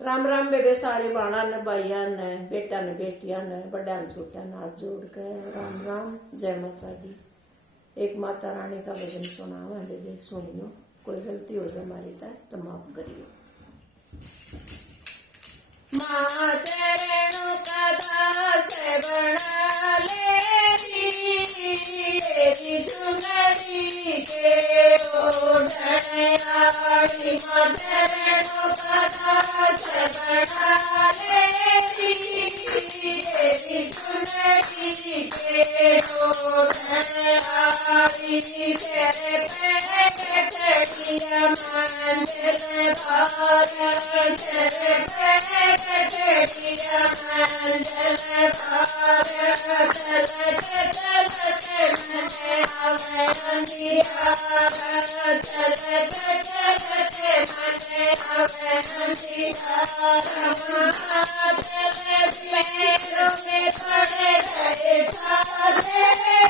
राम राम बेबे साड़ी बाणा ने भाइया ने बेटा ने बेटिया ने बड़ा ने छोटा ने हाथ जोड़ कर राम राम जय माता दी। एक माता रानी का भजन सुनावा बेबे सुनियो, कोई गलती हो जाए हमारी तो माफ करियो। माँ चरणों का दास बना ले तेरी सुंदरी के ओढ़ने आड़ी। माँ चरणों का दास बना ले तेरी सुंदरी के ओढ़ने आड़ी। तेरे पे चढ़िया मंजिल पार, तेरे पे कटिया मंजिल पार। चलत चलत मैं आवे अंधियार, चलत चलत मैं आवे अंधियार। चलत पैरों में पड़ गए ठाले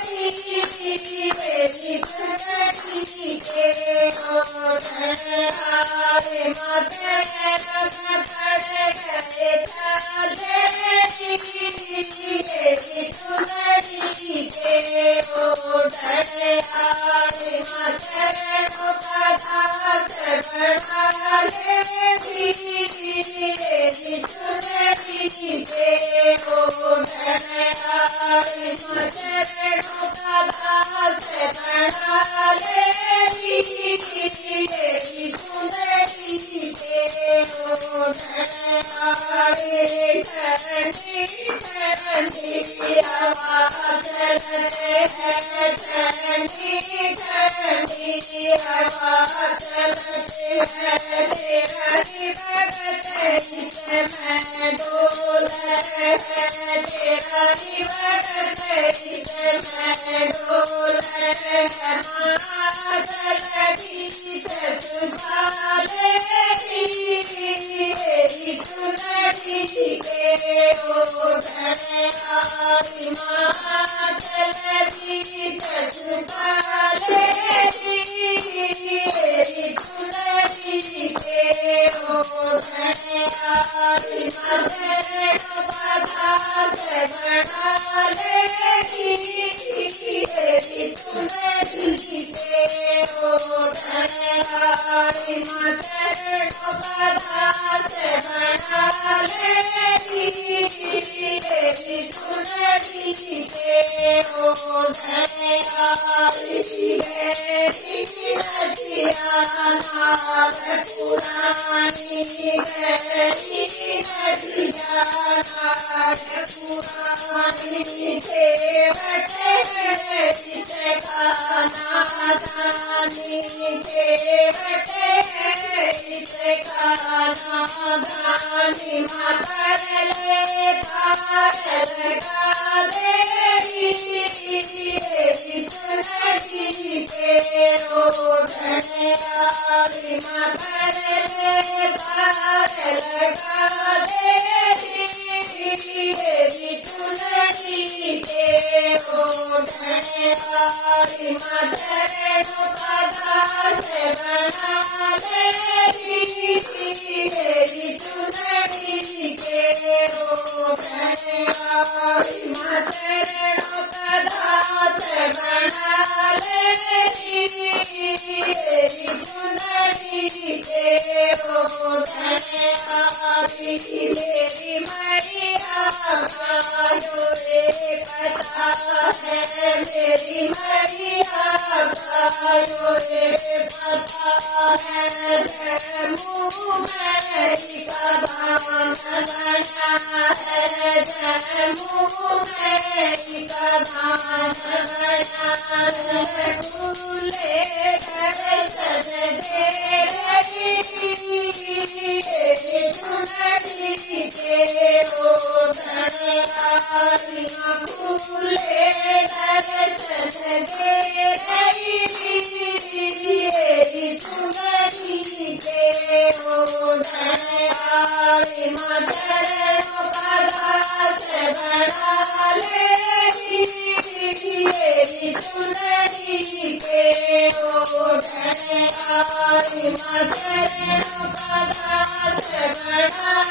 तेरी सुंदरी के ओढ़ने आए। माथे रंग पड़ गए ठाले तेरी सुंदरी के ओढ़ने आए। चरणों का दास बना ले तेरी सुंदरी के ओढ़ने आए। चरणों का दास बना ले तेरी सुंदरी के ओढ़ने आए। ठंडी ठंडी आवाज चलते हैं, ठंडी ठंडी आवाज चलते हैं। तेरा निवट से मैं डोल है, तेरा निवट से मैं डोल है। माँ चलती ससुराले तेरी सुंदरी के ओढ़ने आए। माँ चलती ससुराले तेरी सुंदरी के ओढ़ने आए। चरणों का दास बना ले तेरी सुंदरी के ओढ़ने आए। चरणों का दास बना ले तेरी सुंदरी के ओढ़ने आए। नदिया नाद पुरानी गहरी नदिया नाद पुरानी। देवट है जिसका नादानी, देवट है जिसका नादानी। माता ले पार लगा दे तेरी सुंदरी के ओढ़ने आए। माता ले पार लगा दे तेरी सुंदरी के ओढ़ने आए। चरणों का दास बना ले तेरी सुंदरी के ओढ़ने आए। चरणों का दास बना ले तेरी सुंदरी के ओढ़ने आए। तेरी मैया गायो रे कथा है, मेरी मैया गायो रे कथा है। मुँह मेरी का दान बना है, मुँह मेरी का दान बना है। फूले कर सजदे तेरी सुंदरी के ओढ़ने आए। फूले कर सजदे तेरी सुंदरी के ओढ़ने आए। चरणों का दास बना ले तेरी सुंदरी के ओढ़ने आए। चरणों का दास बना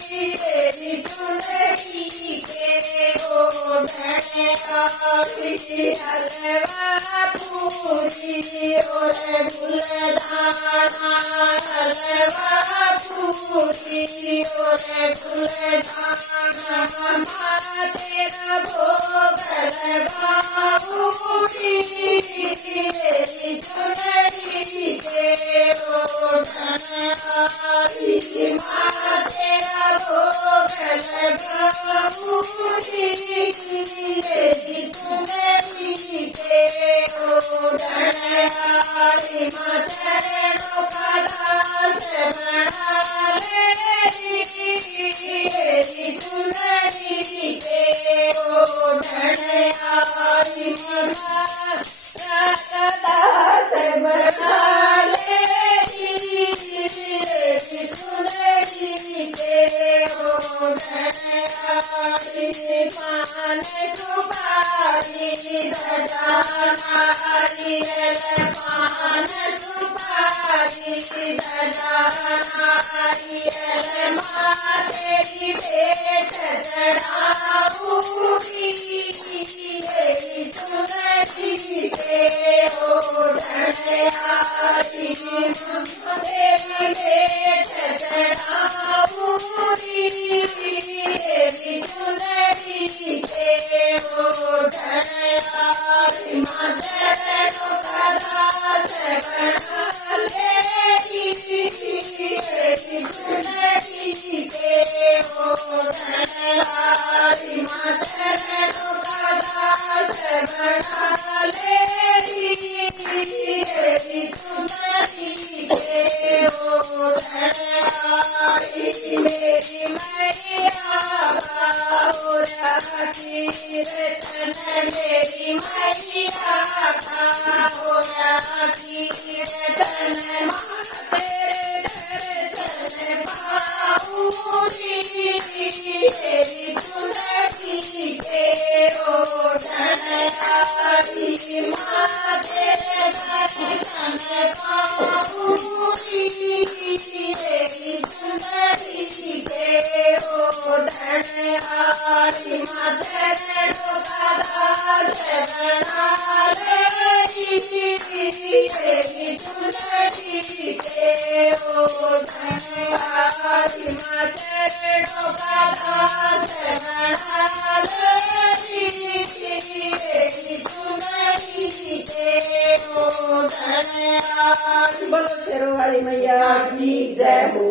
तेरी चुनरी के ओढ़ने वाली हलवा पूरी और गुलदाना हलवा पूरी और गुलदाना तेरा भोग लगाऊंगी तेरी चुनरी के ओढ़ने वाली माँ तेरा भोग लगाऊंगी तेरी चुनरी के ओढ़ने वाली माँ चरणों का दास बना लेगी तेरी चुनरी के ओढ़ने वाली माँ दास बना लेगी तेरी चुनरी के ओढ़ने वाली पान सुपारी दजानारी पान सुपारी दजानारी माँ तेरी भेंट चढ़ाऊंगी तेरी चुनरी के ओढ़ने वाली तेरी भेंट चढ़ाऊंगी तेरी चुनरी के ओढ़ने वाली माँ चरणों का दास बना लेगी तेरी चुनरी के ओढ़ने वाली माँ चरणों का दास बना लेगी तेरी चुनरी के ओढ़ने वाली मेरी मैया बाहुराती रतन मेरी मैया बाहुराती रतन माँ तेरे दर्शन पाऊंगी तेरी चुनरी के ओढ़ने वाली माँ तेरे दर्शन पाऊंगी तेरी चुनरी के ओढ़ने वाली माँ चरणों का दास बना लेगी तेरी चुनरी के ओढ़ने वाली माँ चरणों का दास बना लेगी तेरी चुनरी के ओढ़ने वाली। बोलो शेरों वाली मैया की जय हो।